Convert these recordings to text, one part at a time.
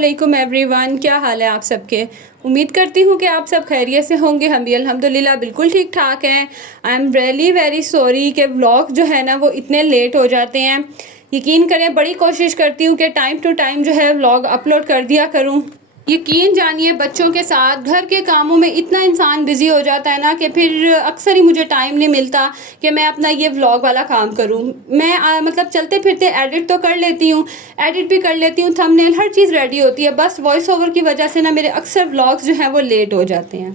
अस्सलामुअलैकुम एवरीवन, क्या हाल है आप सबके। उम्मीद करती हूँ कि आप सब खैरियत से होंगे। हम भी अल्हम्दुलिल्लाह बिल्कुल ठीक ठाक हैं। I am really very sorry कि व्लॉग जो है ना वो इतने लेट हो जाते हैं। यकीन करें, बड़ी कोशिश करती हूँ कि टाइम टू टाइम जो है व्लॉग अपलोड कर दिया करूँ। यकीन जानिए, बच्चों के साथ घर के कामों में इतना इंसान बिज़ी हो जाता है ना कि फिर अक्सर ही मुझे टाइम नहीं मिलता कि मैं अपना ये व्लॉग वाला काम करूँ। मैं मतलब चलते फिरते एडिट तो कर लेती हूँ, एडिट भी कर लेती हूँ, थंबनेल हर चीज़ रेडी होती है, बस वॉइस ओवर की वजह से ना मेरे अक्सर व्लॉग्स जो हैं वो लेट हो जाते हैं।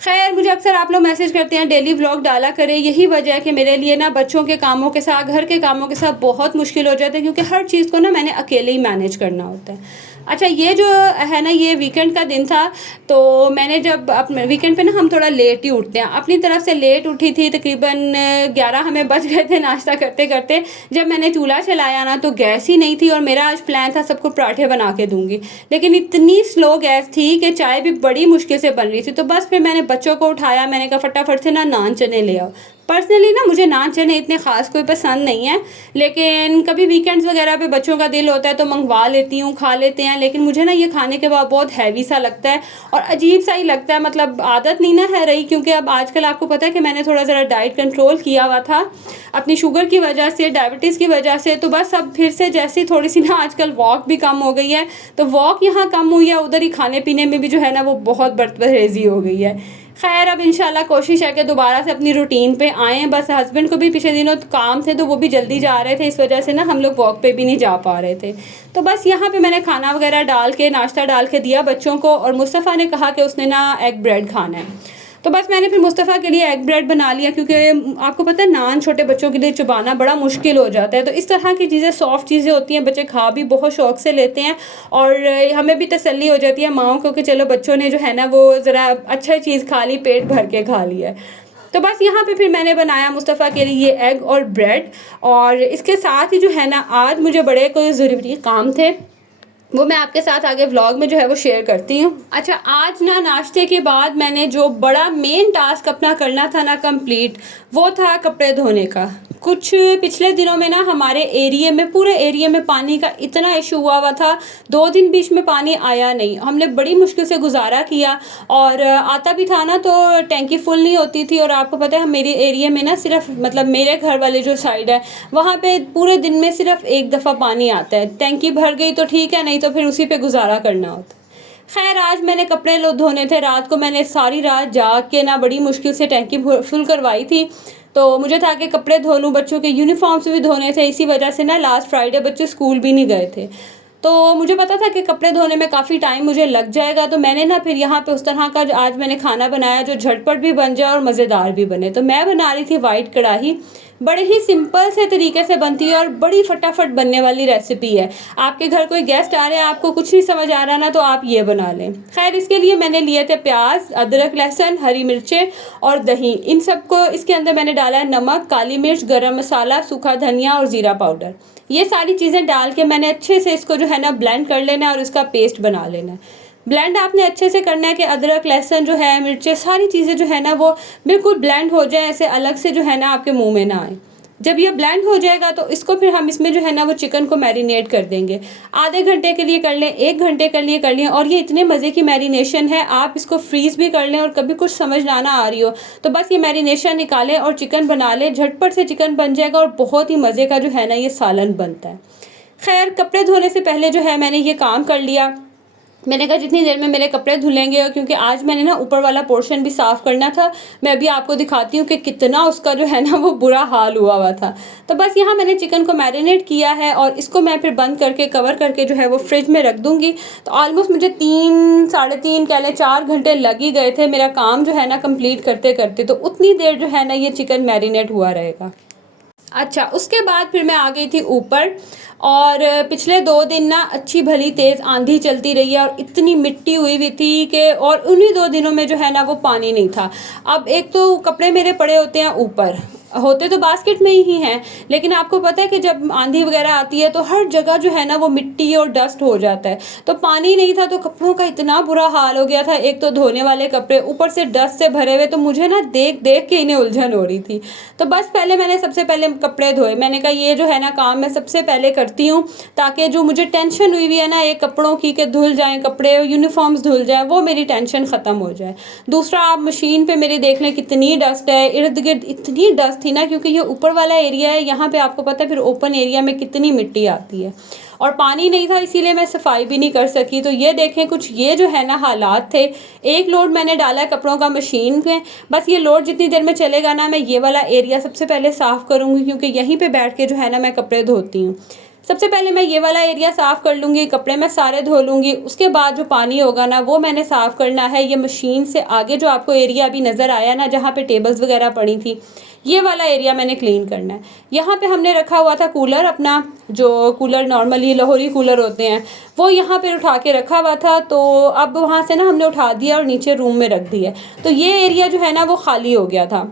खैर, मुझे अक्सर आप लोग मैसेज करते हैं डेली व्लॉग डाला करें। यही वजह है कि मेरे लिए ना बच्चों के कामों के साथ, घर के कामों के साथ बहुत मुश्किल हो जाता है, क्योंकि हर चीज़ को ना मैंने अकेले ही मैनेज करना होता है। अच्छा, ये जो है ना, ये वीकेंड का दिन था, तो मैंने जब अपने वीकेंड पे ना हम थोड़ा लेट ही उठते हैं, अपनी तरफ से लेट उठी थी। तकरीबन 11 हमें बज गए थे नाश्ता करते करते। जब मैंने चूल्हा चलाया ना तो गैस ही नहीं थी, और मेरा आज प्लान था सबको पराठे बना के दूंगी, लेकिन इतनी स्लो गैस थी कि चाय भी बड़ी मुश्किल से बन रही थी। तो बस फिर मैंने बच्चों को उठाया, मैंने कहा फटाफट से ना नान चने ले आओ। पर्सनली ना मुझे नान चने इतने ख़ास कोई पसंद नहीं है, लेकिन कभी वीकेंड्स वगैरह पे बच्चों का दिल होता है तो मंगवा लेती हूँ, खा लेते हैं। लेकिन मुझे ना ये खाने के बाद बहुत हैवी सा लगता है और अजीब सा ही लगता है, मतलब आदत नहीं ना है रही। क्योंकि अब आजकल आपको पता है कि मैंने थोड़ा ज़रा डाइट कंट्रोल किया हुआ था अपनी शुगर की वजह से, डायबिटीज़ की वजह से। तो बस अब फिर से जैसी थोड़ी सी ना आजकल वॉक भी कम हो गई है, तो वॉक यहाँ कम हुई है, उधर ही खाने पीने में भी जो है ना वो बहुत बदपरहेज़ी हो गई है। खैर, अब इंशाल्लाह कोशिश है कि दोबारा से अपनी रूटीन पे आएँ। बस हस्बैंड को भी पिछले दिनों काम थे तो वो भी जल्दी जा रहे थे, इस वजह से ना हम लोग वॉक पे भी नहीं जा पा रहे थे। तो बस यहाँ पे मैंने खाना वगैरह डाल के, नाश्ता डाल के दिया बच्चों को, और मुस्तफ़ा ने कहा कि उसने ना एग ब्रेड खाना है। तो बस मैंने फिर मुस्तफ़ा के लिए एग ब्रेड बना लिया, क्योंकि आपको पता है नान छोटे बच्चों के लिए चबाना बड़ा मुश्किल हो जाता है। तो इस तरह की चीज़ें, सॉफ्ट चीज़ें होती हैं, बच्चे खा भी बहुत शौक़ से लेते हैं, और हमें भी तसल्ली हो जाती है माँओं को कि चलो बच्चों ने जो है ना वो ज़रा अच्छा चीज़ खा ली, पेट भर के खा लिया है। तो बस यहाँ पे फिर मैंने बनाया मुस्तफ़ा के लिए एग और ब्रेड, और इसके साथ ही जो है ना आज मुझे बड़े कोई ज़रूरी काम थे, वो मैं आपके साथ आगे व्लॉग में जो है वो शेयर करती हूँ। अच्छा, आज ना नाश्ते के बाद मैंने जो बड़ा मेन टास्क अपना करना था ना कंप्लीट, वो था कपड़े धोने का। कुछ पिछले दिनों में ना हमारे एरिया में, पूरे एरिया में पानी का इतना इशू हुआ था, 2 दिन बीच में पानी आया नहीं। हमने बड़ी मुश्किल से गुजारा किया, और आता भी था ना तो टैंकी फुल नहीं होती थी। और आपको पता है मेरे एरिया में ना सिर्फ, मतलब मेरे घर वाले जो साइड है वहाँ पे पूरे दिन में सिर्फ एक दफ़ा पानी आता है। टैंकी भर गई तो ठीक है, नहीं तो फिर उसी पे गुजारा करना होता। खैर, आज मैंने कपड़े धोने थे, रात को मैंने सारी रात जाग के ना बड़ी मुश्किल से टैंकी फुल करवाई थी। तो मुझे था कि कपड़े धो लूँ, बच्चों के यूनिफॉर्म्स भी धोने थे, इसी वजह से ना लास्ट फ्राइडे बच्चे स्कूल भी नहीं गए थे। तो मुझे पता था कि कपड़े धोने में काफ़ी टाइम मुझे लग जाएगा, तो मैंने ना फिर यहाँ पे उस तरह का आज मैंने खाना बनाया जो झटपट भी बन जाए और मज़ेदार भी बने। तो मैं बना रही थी वाइट कढ़ाई। बड़े ही सिंपल से तरीके से बनती है और बड़ी फटाफट बनने वाली रेसिपी है। आपके घर कोई गेस्ट आ रहे हैं, आपको कुछ नहीं समझ आ रहा ना, तो आप ये बना लें। खैर, इसके लिए मैंने लिए थे प्याज, अदरक, लहसुन, हरी मिर्चें और दही। इन सबको इसके अंदर मैंने डाला है नमक, काली मिर्च, गरम मसाला, सूखा धनिया और ज़ीरा पाउडर। ये सारी चीज़ें डाल के मैंने अच्छे से इसको जो है ना ब्लेंड कर लेना है और उसका पेस्ट बना लेना है। ब्लेंड आपने अच्छे से करना है कि अदरक, लहसुन जो है, मिर्चें, सारी चीज़ें जो है ना वो बिल्कुल ब्लेंड हो जाए, ऐसे अलग से जो है ना आपके मुंह में ना आए। जब ये ब्लेंड हो जाएगा तो इसको फिर हम इसमें जो है ना वो चिकन को मैरिनेट कर देंगे। आधे घंटे के लिए कर लें, 1 घंटे के लिए कर लें, और ये इतने मज़े की मैरिनेशन है, आप इसको फ्रीज़ भी कर लें। और कभी कुछ समझ ना आ रही हो तो बस ये मैरिनेशन निकालें और चिकन बना लें, झटपट से चिकन बन जाएगा और बहुत ही मज़े का जो है ना ये सालन बनता है। खैर, कपड़े धोने से पहले जो है मैंने ये काम कर लिया। मैंने कहा जितनी देर में मेरे कपड़े धुलेंगे, और क्योंकि आज मैंने ना ऊपर वाला पोर्शन भी साफ़ करना था, मैं अभी आपको दिखाती हूँ कि कितना उसका जो है ना वो बुरा हाल हुआ था। तो बस यहाँ मैंने चिकन को मैरिनेट किया है, और इसको मैं फिर बंद करके, कवर करके जो है वो फ्रिज में रख दूँगी। तो ऑलमोस्ट मुझे 3, साढ़े 3 कह लें 4 घंटे लग ही गए थे मेरा काम जो है ना कंप्लीट करते करते। तो उतनी देर जो है ना ये चिकन मैरिनेट हुआ रहेगा। अच्छा, उसके बाद फिर मैं आ गई थी ऊपर, और पिछले 2 दिन ना अच्छी भली तेज़ आंधी चलती रही है, और इतनी मिट्टी हुई थी कि, और उन्हीं 2 दिनों में जो है ना वो पानी नहीं था। अब एक तो कपड़े मेरे पड़े होते हैं ऊपर, होते तो बास्केट में ही हैं, लेकिन आपको पता है कि जब आंधी वगैरह आती है तो हर जगह जो है ना वो मिट्टी और डस्ट हो जाता है। तो पानी नहीं था तो कपड़ों का इतना बुरा हाल हो गया था, एक तो धोने वाले कपड़े ऊपर से डस्ट से भरे हुए, तो मुझे ना देख देख के इन्हें उलझन हो रही थी। तो बस पहले मैंने सबसे पहले कपड़े धोए। मैंने कहा ये जो है ना काम मैं सबसे पहले करती हूँ, ताकि जो मुझे टेंशन हुई है ना एक कपड़ों की कि धुल जाएँ कपड़े, यूनिफॉर्म्स धुल जाएँ, वो मेरी टेंशन ख़त्म हो जाए। दूसरा, आप मशीन पे मेरी देख लें कितनी डस्ट है, इर्द गिर्द इतनी डस्ट थी ना, क्योंकि ये ऊपर वाला एरिया है, यहाँ पे आपको पता है फिर ओपन एरिया में कितनी मिट्टी आती है, और पानी नहीं था इसीलिए मैं सफाई भी नहीं कर सकी। तो ये देखें कुछ ये जो है ना हालात थे। एक लोड मैंने डाला है कपड़ों का मशीन में, बस ये लोड जितनी देर में चलेगा ना मैं ये वाला एरिया सबसे पहले साफ़ करूँगी, क्योंकि यहीं पे बैठ के जो है ना मैं कपड़े धोती हूँ। सबसे पहले मैं ये वाला एरिया साफ़ कर लूँगी, कपड़े मैं सारे धो लूँगी। उसके बाद जो पानी होगा ना वो मैंने साफ़ करना है। ये मशीन से आगे जो आपको एरिया अभी नज़र आया ना जहाँ पे टेबल्स वगैरह पड़ी थी, ये वाला एरिया मैंने क्लीन करना है। यहाँ पे हमने रखा हुआ था कूलर अपना, जो कूलर नॉर्मली लाहौरी कूलर होते हैं, वो यहाँ पे उठा के रखा हुआ था। तो अब वहाँ से ना हमने उठा दिया और नीचे रूम में रख दिया। तो ये एरिया जो है ना वो खाली हो गया था।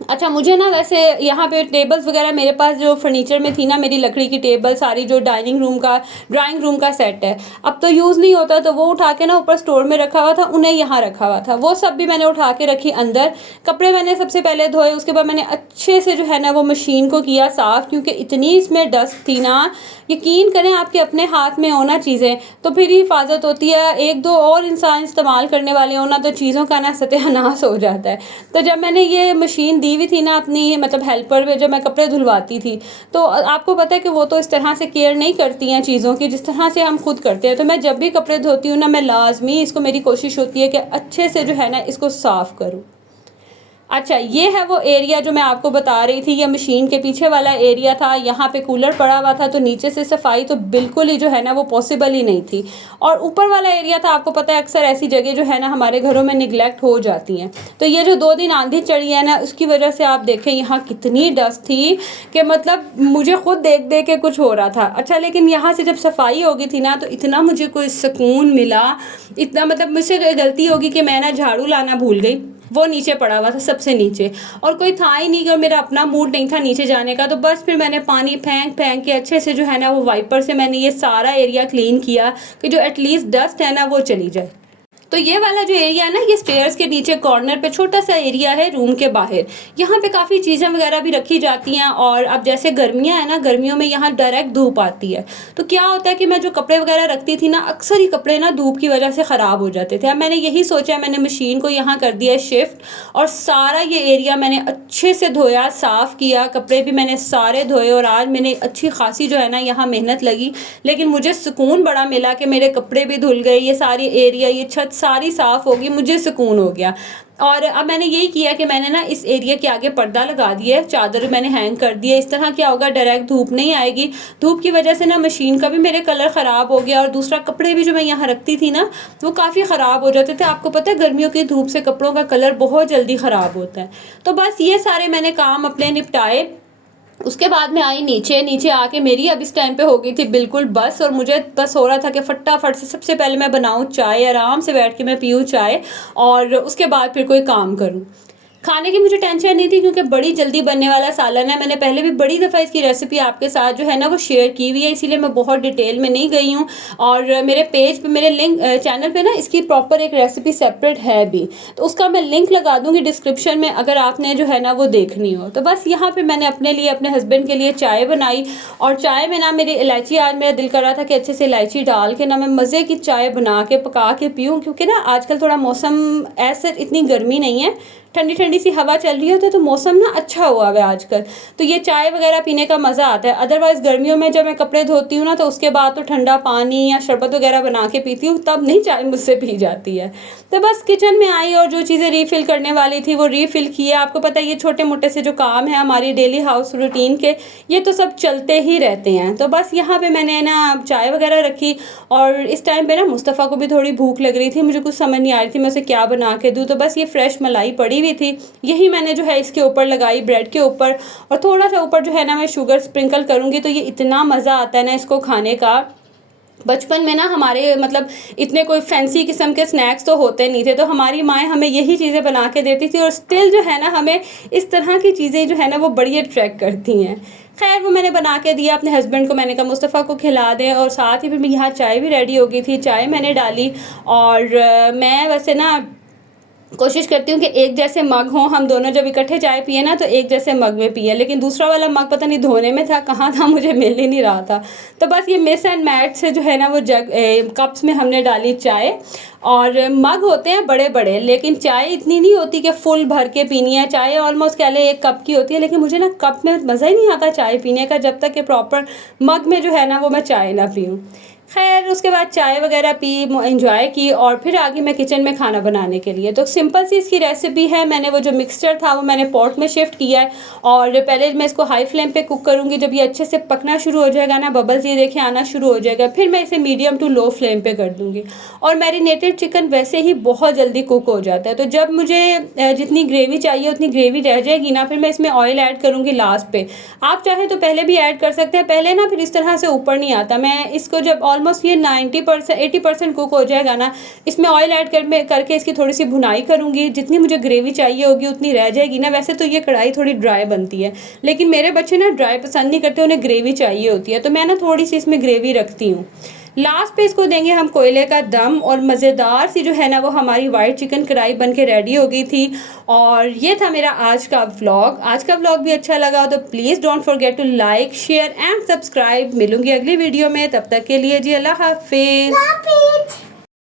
अच्छा, मुझे ना वैसे यहाँ पे टेबल्स वगैरह मेरे पास जो फर्नीचर में थी ना, मेरी लकड़ी की टेबल सारी, जो डाइनिंग रूम का ड्राइंग रूम का सेट है, अब तो यूज़ नहीं होता, तो वो उठा के ना ऊपर स्टोर में रखा हुआ था, उन्हें यहाँ रखा हुआ था, वो सब भी मैंने उठा के रखी अंदर। कपड़े मैंने सबसे पहले धोए, उसके बाद मैंने अच्छे से जो है ना वो मशीन को किया साफ़, क्योंकि इतनी इसमें डस्ट थी ना, यकीन करें आपके अपने हाथ में होना चीज़ें तो फिर ही हिफाजत होती है, एक दो और इंसान इस्तेमाल करने वाले हो ना तो चीज़ों का ना सत्यानाश हो जाता है। तो जब मैंने ये मशीन दी हुई थी ना अपनी मतलब हेल्पर पे, जब मैं कपड़े धुलवाती थी, तो आपको पता है कि वो तो इस तरह से केयर नहीं करती हैं चीज़ों की जिस तरह से हम खुद करते हैं। तो मैं जब भी कपड़े धोती हूँ ना, मैं लाजमी इसको, मेरी कोशिश होती है कि अच्छे से जो है ना इसको साफ़ करूँ। अच्छा, ये है वो एरिया जो मैं आपको बता रही थी, ये मशीन के पीछे वाला एरिया था। यहाँ पे कूलर पड़ा हुआ था, तो नीचे से सफाई तो बिल्कुल ही जो है ना वो पॉसिबल ही नहीं थी। और ऊपर वाला एरिया था, आपको पता है अक्सर ऐसी जगह जो है ना हमारे घरों में निगलेक्ट हो जाती हैं। तो ये जो 2 दिन आंधी चढ़ी है ना, उसकी वजह से आप देखें यहाँ कितनी डस्ट थी कि मतलब मुझे खुद देख देख के कुछ हो रहा था। अच्छा, लेकिन यहाँ से जब सफाई हो गई थी ना, तो इतना मुझे कोई सुकून मिला, इतना मतलब मुझसे गलती होगी कि मैं ना झाड़ू लाना भूल गई, वो नीचे पड़ा हुआ था सबसे नीचे, और कोई था ही नहीं, और मेरा अपना मूड नहीं था नीचे जाने का। तो बस फिर मैंने पानी फेंक फेंक के अच्छे से जो है ना वो वाइपर से मैंने ये सारा एरिया क्लीन किया कि जो एटलीस्ट डस्ट है ना वो चली जाए। तो ये वाला जो एरिया है ना, ये स्टेयर्स के नीचे कॉर्नर पे छोटा सा एरिया है रूम के बाहर। यहाँ पे काफ़ी चीज़ें वगैरह भी रखी जाती हैं, और अब जैसे गर्मियाँ हैं ना, गर्मियों में यहाँ डायरेक्ट धूप आती है, तो क्या होता है कि मैं जो कपड़े वगैरह रखती थी ना, अक्सर ही कपड़े ना धूप की वजह से ख़राब हो जाते थे। अब मैंने यही सोचा, मैंने मशीन को यहाँ कर दिया शिफ्ट, और सारा ये एरिया मैंने अच्छे से धोया, साफ़ किया, कपड़े भी मैंने सारे धोए, और आज मैंने अच्छी खासी जो है ना यहाँ मेहनत लगी, लेकिन मुझे सुकून बड़ा मिला कि मेरे कपड़े भी धुल गए, ये सारी एरिया, ये छत सारी साफ़ होगी, मुझे सुकून हो गया। और अब मैंने यही किया कि मैंने ना इस एरिया के आगे पर्दा लगा दिया है, चादर मैंने हैंग कर दिया। इस तरह क्या होगा, डायरेक्ट धूप नहीं आएगी। धूप की वजह से ना मशीन का भी मेरे कलर ख़राब हो गया, और दूसरा कपड़े भी जो मैं यहाँ रखती थी ना वो काफ़ी ख़राब हो जाते थे। आपको पता है गर्मियों की धूप से कपड़ों का कलर बहुत जल्दी ख़राब होता है। तो बस ये सारे मैंने काम अपने निपटाए। उसके बाद मैं आई नीचे, नीचे आके मेरी अब इस टाइम पे हो गई थी बिल्कुल बस, और मुझे बस हो रहा था कि फटाफट से सबसे पहले मैं बनाऊँ चाय, आराम से बैठ के मैं पीऊँ चाय, और उसके बाद फिर कोई काम करूँ। खाने की मुझे टेंशन नहीं थी, क्योंकि बड़ी जल्दी बनने वाला सालन है। मैंने पहले भी बड़ी दफ़ा इसकी रेसिपी आपके साथ जो है ना वो शेयर की हुई है, इसीलिए मैं बहुत डिटेल में नहीं गई हूँ। और मेरे पेज पे, मेरे लिंक चैनल पे ना इसकी प्रॉपर एक रेसिपी सेपरेट है भी, तो उसका मैं लिंक लगा दूँगी डिस्क्रिप्शन में, अगर आपने जो है ना वो देखनी हो। तो बस यहाँ पर मैंने अपने लिए, अपने हस्बैंड के लिए चाय बनाई, और चाय में ना मेरी इलायची, आज मेरा दिल कर रहा था कि अच्छे से इलायची डाल के ना मैं मज़े की चाय बना के पका के पीऊँ, क्योंकि ना आजकल थोड़ा मौसम ऐसे इतनी गर्मी नहीं है, ठंडी ठंडी सी हवा चल रही होती है, तो मौसम ना अच्छा हुआ है आजकल, तो ये चाय वगैरह पीने का मज़ा आता है। अदरवाइज़ गर्मियों में जब मैं कपड़े धोती हूँ ना, तो उसके बाद तो ठंडा पानी या शरबत वगैरह बना के पीती हूँ, तब नहीं चाय मुझसे पी जाती है। तो बस किचन में आई, और जो चीज़ें रीफ़िल करने वाली थी वो रीफ़िल किए। आपको पता है ये छोटे मोटे से जो काम है हमारी डेली हाउस रूटीन के, ये तो सब चलते ही रहते हैं। तो बस यहाँ पर मैंने ना चाय वगैरह रखी, और इस टाइम पर ना मुस्तफ़ा को भी थोड़ी भूख लग रही थी, मुझे कुछ समझ नहीं आ रही थी मैं उसे क्या बना के दूँ। तो बस ये फ्रेश मलाई पड़ी हुई थी, यही मैंने जो है इसके ऊपर लगाई, ब्रेड के ऊपर, और थोड़ा सा ऊपर जो है ना मैं शुगर स्प्रिंकल करूँगी, तो ये इतना मज़ा आता है ना इसको खाने का। बचपन में ना हमारे मतलब इतने कोई फैंसी किस्म के स्नैक्स तो होते नहीं थे, तो हमारी माएँ हमें यही चीज़ें बना के देती थी और स्टिल जो है ना हमें इस तरह की चीज़ें जो है ना वो बड़ी अट्रैक्ट करती हैं। ख़ैर वो मैंने बना के दिया अपने हस्बैंड को, मैंने कहा मुस्तफ़ा को खिला दें, और साथ ही फिर यहाँ चाय भी रेडी हो गई थी, चाय मैंने डाली। और मैं वैसे ना कोशिश करती हूँ कि एक जैसे मग हों, हम दोनों जब इकट्ठे चाय पिए ना तो एक जैसे मग में पिए, लेकिन दूसरा वाला मग पता नहीं धोने में था, कहाँ था मुझे मिल ही नहीं रहा था। तो बस ये मिस एंड मैच से जो है ना वो कप्स में हमने डाली चाय। और मग होते हैं बड़े बड़े, लेकिन चाय इतनी नहीं होती कि फुल भर के पीनी है। चाय ऑलमोस्ट कह लें 1 कप की होती है, लेकिन मुझे ना कप में मज़ा ही नहीं आता चाय पीने का जब तक कि प्रॉपर मग में जो है ना वो मैं चाय ना पीऊँ। खैर उसके बाद चाय वगैरह पी, एंजॉय की, और फिर आगे मैं किचन में खाना बनाने के लिए। तो सिंपल सी इसकी रेसिपी है, मैंने वो जो मिक्सचर था वो मैंने पॉट में शिफ्ट किया है, और पहले मैं इसको हाई फ्लेम पे कुक करूँगी। जब ये अच्छे से पकना शुरू हो जाएगा ना, बबल्स ये देखिए आना शुरू हो जाएगा, फिर मैं इसे मीडियम टू लो फ्लेम पे कर दूँगी। और मैरिनेटेड चिकन वैसे ही बहुत जल्दी कुक हो जाता है, तो जब मुझे जितनी ग्रेवी चाहिए उतनी ग्रेवी रह जाएगी ना, फिर मैं इसमें ऑयल ऐड करूँगी लास्ट पे। आप चाहे तो पहले भी ऐड कर सकते हैं, पहले ना फिर इस तरह से ऊपर नहीं आता। मैं इसको जब ऑलमोस्ट ये 90% 80% कुक हो जाएगा ना, इसमें ऑयल ऐड करके इसकी थोड़ी सी भुनाई करूँगी। जितनी मुझे ग्रेवी चाहिए होगी उतनी रह जाएगी ना। वैसे तो ये कढ़ाई थोड़ी ड्राई बनती है, लेकिन मेरे बच्चे ना ड्राई पसंद नहीं करते, उन्हें ग्रेवी चाहिए होती है, तो मैं ना थोड़ी सी इसमें ग्रेवी रखती हूँ। लास्ट पे इसको देंगे हम कोयले का दम, और मज़ेदार सी जो है ना वो हमारी वाइट चिकन कढ़ाई बन के रेडी हो गई थी। और ये था मेरा आज का व्लॉग। आज का व्लॉग भी अच्छा लगा तो please don't forget to like, share and subscribe. मिलूंगी अगली वीडियो में, तब तक के लिए जी अल्लाह हाफिज़।